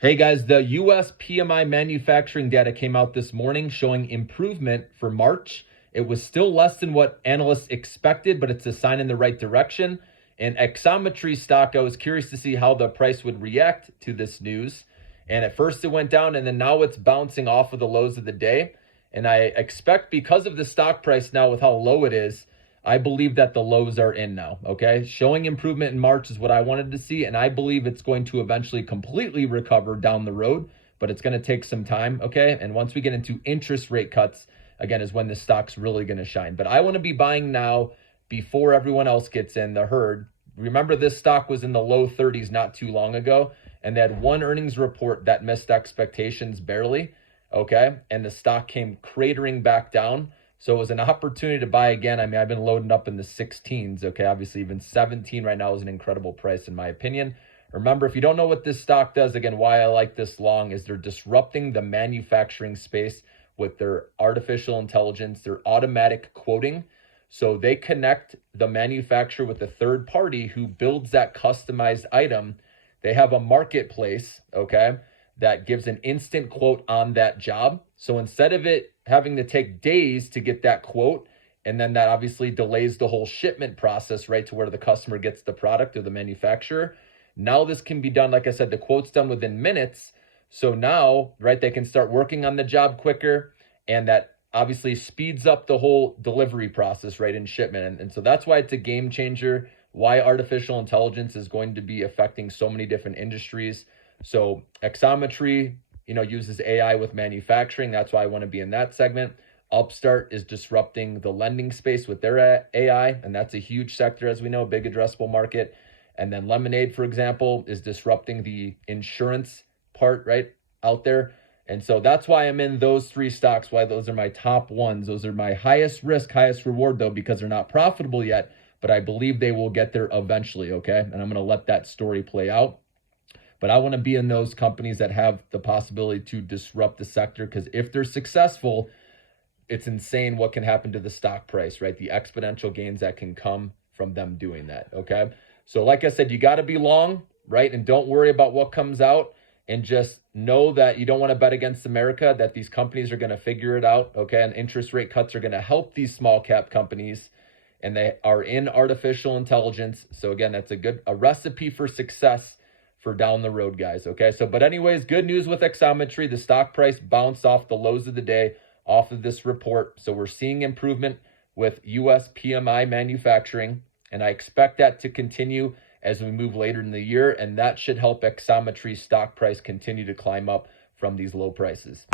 Hey guys, the US PMI manufacturing data came out this morning showing improvement for March. It was still less than what analysts expected, but it's a sign in the right direction. And XMTR stock, I was curious to see how the price would react to this news. And at first it went down, and then now it's bouncing off of the lows of the day. And I expect, because of the stock price now with how low it is, I believe that the lows are in now, okay? Showing improvement in March is what I wanted to see, and I believe it's going to eventually completely recover down the road, but it's going to take some time, okay? And once we get into interest rate cuts, again, is when the stock's really going to shine. But I want to be buying now before everyone else gets in the herd. Remember, this stock was in the low 30s not too long ago, and they had one earnings report that missed expectations barely, okay? And the stock came cratering back down. So it was an opportunity to buy again. I mean, I've been loading up in the 16s. Okay, obviously even 17 right now is an incredible price in my opinion. Remember, if you don't know what this stock does, again, why I like this long is they're disrupting the manufacturing space with their artificial intelligence, their automatic quoting. So they connect the manufacturer with a third party who builds that customized item. They have a marketplace, okay, that gives an instant quote on that job. So instead of it having to take days to get that quote, and then that obviously delays the whole shipment process, right, to where the customer gets the product or the manufacturer. Now this can be done, like I said, the quote's done within minutes. So now, right, they can start working on the job quicker, and that obviously speeds up the whole delivery process, right, in shipment. And so that's why it's a game changer, why artificial intelligence is going to be affecting so many different industries. So XMTR, uses AI with manufacturing. That's why I want to be in that segment. Upstart is disrupting the lending space with their AI, and that's a huge sector, as we know, big addressable market. And then Lemonade, for example, is disrupting the insurance part right out there. And so that's why I'm in those three stocks, why those are my top ones. Those are my highest risk, highest reward, though, because they're not profitable yet, but I believe they will get there eventually, okay? And I'm going to let that story play out. But I want to be in those companies that have the possibility to disrupt the sector, because if they're successful, it's insane what can happen to the stock price, right? The exponential gains that can come from them doing that, okay? So like I said, you got to be long, right? And don't worry about what comes out, and just know that you don't want to bet against America, that these companies are going to figure it out, okay? And interest rate cuts are going to help these small cap companies, and they are in artificial intelligence. So again, that's a recipe for success for down the road, guys. Okay. So, but anyways, good news with XMTR. The stock price bounced off the lows of the day off of this report. So we're seeing improvement with US PMI manufacturing, and I expect that to continue as we move later in the year. And that should help XMTR's stock price continue to climb up from these low prices.